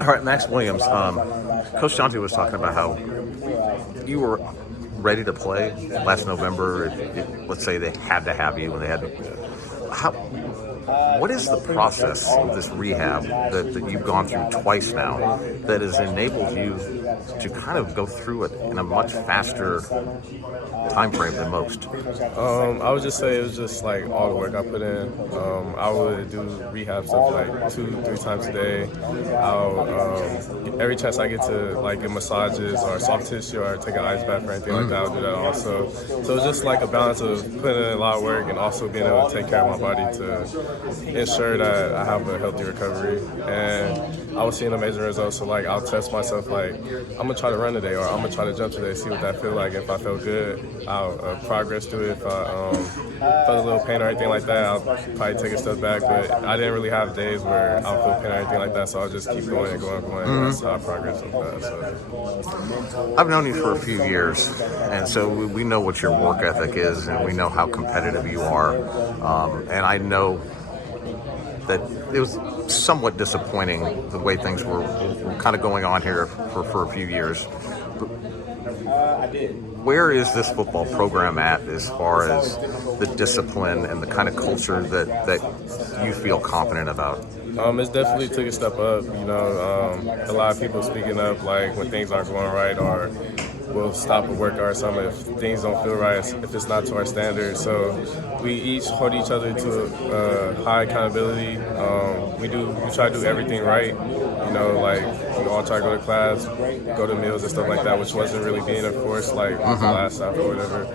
All right, Max Williams. Coach Jonte was talking about how you were ready to play last November. Let's say they had to have you, and they had to. How? What is the process of this rehab that you've gone through twice now that has enabled you to kind of go through it in a much faster time frame than most? I would just say it was just like all the work I put in. I would do rehab stuff like 2-3 times a day. Every chance I get to like get massages or soft tissue or take an ice bath or anything like that, I'll do that also. So it's just like a balance of putting in a lot of work and also being able to take care of my body to ensure that I have a healthy recovery. And I was seeing amazing results. So like I'll test myself like I'm gonna try to run today or I'm gonna try to jump today, see what that feel like. If I felt good, I'll progress through it. If I felt a little pain or anything like that, I'll probably take a step back. But I didn't really have days where I'll feel pain or anything like that, so I'll just keep going and going and going. Mm-hmm. That's how I progress with that. So. I've known you for a few years, and so we know what your work ethic is, and we know how competitive you are. And I know that it was somewhat disappointing the way things were kind of going on here for a few years. But where is this football program at as far as the discipline and the kind of culture that you feel confident about? It's definitely took a step up. You know, a lot of people speaking up like when things aren't going right or we'll stop a workout or something if things don't feel right, if it's not to our standards. So we each hold each other to high accountability. We try to do everything right. You know, like we all try to go to class, go to meals and stuff like that, which wasn't really being enforced like the last time or whatever.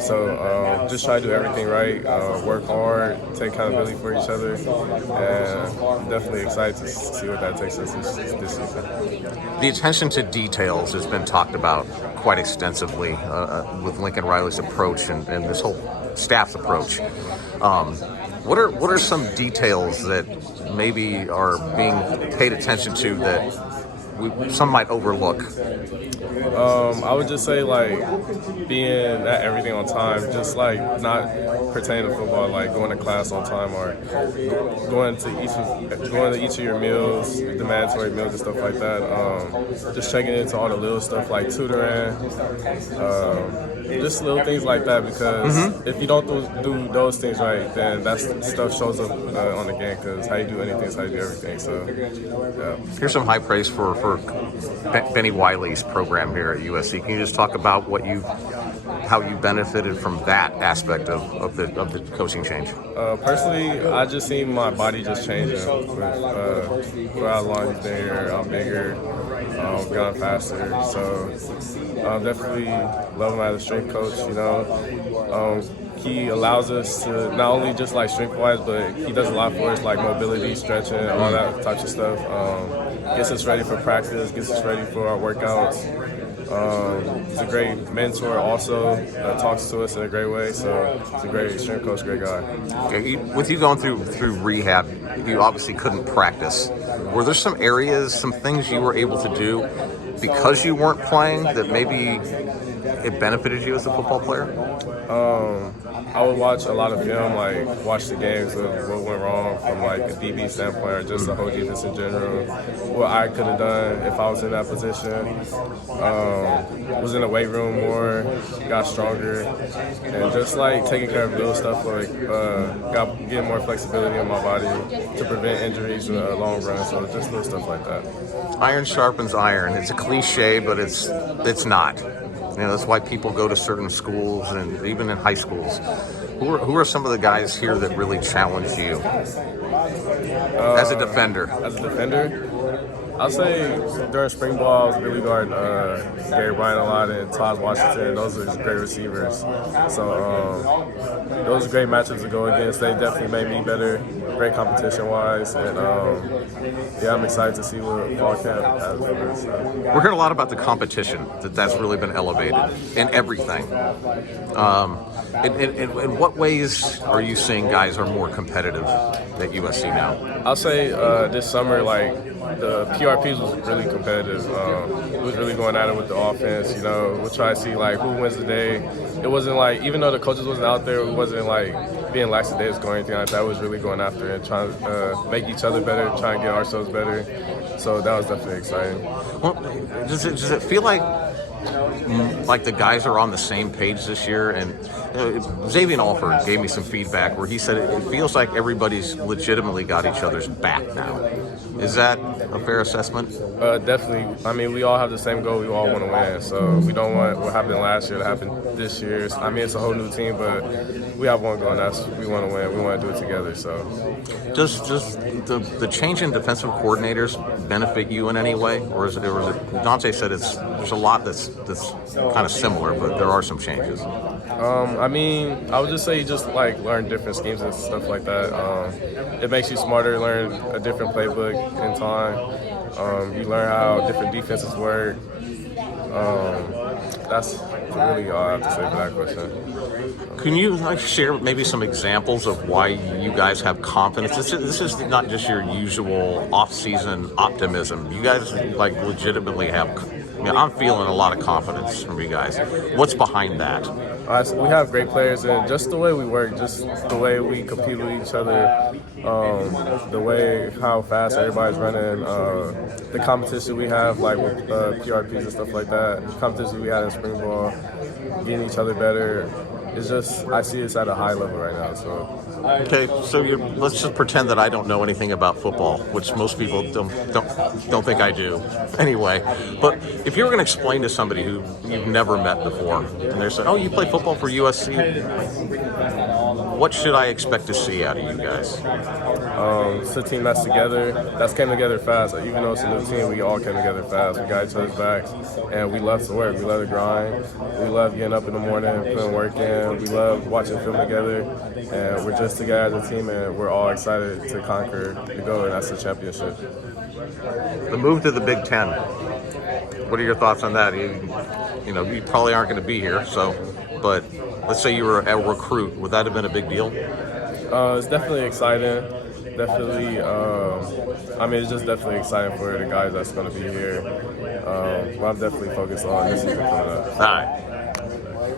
So just try to do everything right, work hard, take accountability for each other, and I'm definitely excited to see what that takes us this season. The attention to details has been talked about quite extensively with Lincoln Riley's approach and this whole staff's approach. What are some details that maybe are being paid attention to that some might overlook? I would just say like being at everything on time, just like not pertaining to football, like going to class on time or going to each of your meals, the mandatory meals and stuff like that. Just checking into all the little stuff like tutoring, just little things like that. Because if you don't do those things right, then that stuff shows up on the game. Because how you do anything is how you do everything. So yeah. Here's some high praise for Benny Wiley's program here at USC. Can you just talk about how you benefited from that aspect of the coaching change? Personally, I just seen my body just changing for how long he's been here. I'm bigger, gone faster. So definitely love him as a strength coach. You know, he allows us to not only just like strength-wise, but he does a lot for us like mobility, stretching, all that types of stuff. Gets us ready for practice, gets us ready for our workouts. He's a great mentor also, talks to us in a great way, so he's a great strength coach, great guy. Okay, with you going through rehab, you obviously couldn't practice. Were there some areas, some things you were able to do because you weren't playing that maybe it benefited you as a football player? I would watch a lot of film, like watch the games of what went wrong from like a DB standpoint or just the whole defense in general, what I could have done if I was in that position. Was in the weight room more, got stronger, and just like taking care of little stuff like getting more flexibility in my body to prevent injuries in the long run. So just little stuff like that. Iron sharpens iron. It's a cliche, but it's not. You know, that's why people go to certain schools and even in high schools. Who are some of the guys here that really challenged you as a defender? As a defender? I'll say during spring ball, I was really guarding Gary Bryant a lot and Todd Washington. Those are great receivers. So those are great matchups to go against. They definitely made me better, great competition-wise. And yeah, I'm excited to see what fall camp has for us. We're hearing a lot about the competition, that's really been elevated in everything. In what ways are you seeing guys are more competitive at USC now? I'll say this summer, like, the PR PRPs was really competitive. It was really going at it with the offense. You know, we'll try to see like who wins the day. It wasn't like, even though the coaches wasn't out there, it wasn't like being lackadaisical or anything like that. It was really going after it, trying to make each other better, trying to get ourselves better. So that was definitely exciting. Well, does it feel like the guys are on the same page this year? And Xavier Alford gave me some feedback where he said it feels like everybody's legitimately got each other's back now. Is that a fair assessment? Definitely. I mean, we all have the same goal. We all want to win. So we don't want what happened last year to happen this year. I mean, it's a whole new team, but we have one goal, and that's we want to win. We want to do it together. So, does the change in defensive coordinators benefit you in any way, or is it? Dante said there's a lot that's kind of similar, but there are some changes. I mean, I would just say you just like learn different schemes and stuff like that. It makes you smarter, learn a different playbook in time. You learn how different defenses work. That's really all I have to say for that question. Can you share maybe some examples of why you guys have confidence? This is not just your usual off-season optimism. You guys legitimately have. I mean, I'm feeling a lot of confidence from you guys. What's behind that? We have great players, and just the way we work, just the way we compete with each other, the way how fast everybody's running, the competition we have like with PRPs and stuff like that, the competition we had in spring ball, getting each other better. It's just, I see it's at a high level right now. So. Okay, so let's just pretend that I don't know anything about football, which most people don't think I do. Anyway, but if you were going to explain to somebody who you've never met before, and they're saying, "Oh, you play football for USC," what should I expect to see out of you guys? It's a team that's together, that's came together fast. Like, even though it's a new team, we all came together fast. We got each other's backs, and we love to work. We love to grind. We love getting up in the morning, putting work in. We love watching film together, and we're just together as a team, and we're all excited to conquer the goal, and that's the championship. The move to the Big Ten. What are your thoughts on that? You know, you probably aren't going to be here, but let's say you were a recruit. Would that have been a big deal? It's definitely exciting. Definitely, I mean, it's just definitely exciting for the guys that's going to be here. But I'm definitely focused on this season coming up. All right.